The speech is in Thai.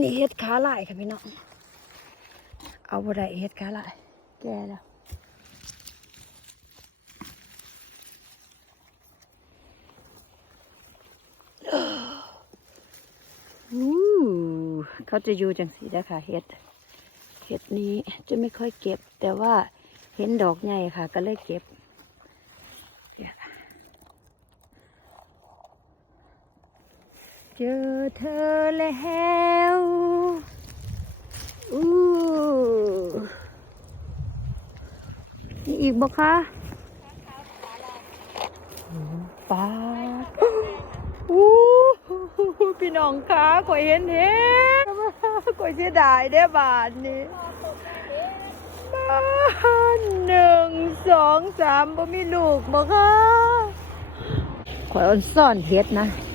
นี่เฮ็ดขาลายค่ะพี่น้อง เอาบ่ได้เฮ็ดขาลาย แก่แล้วอู้เขาจะอยู่จังสีนะคะเห็ด เห็ดนี้จะไม่ค่อยเก็บ แต่ว่าเห็นดอกใหญ่ค่ะ ก็เลยเก็บเนี่ย เจอเธอแล้วอู้มีอีกบ่คะปลาดอู้หูพี่น้องคะข่อยเห็นเห็นข่อยเสียดายได้อบาทนี้บ้านหนึ่งสองสามบ่มีลูกบ่คะข่อยเอ่อนซ่อนเฮ็ดนะฮะ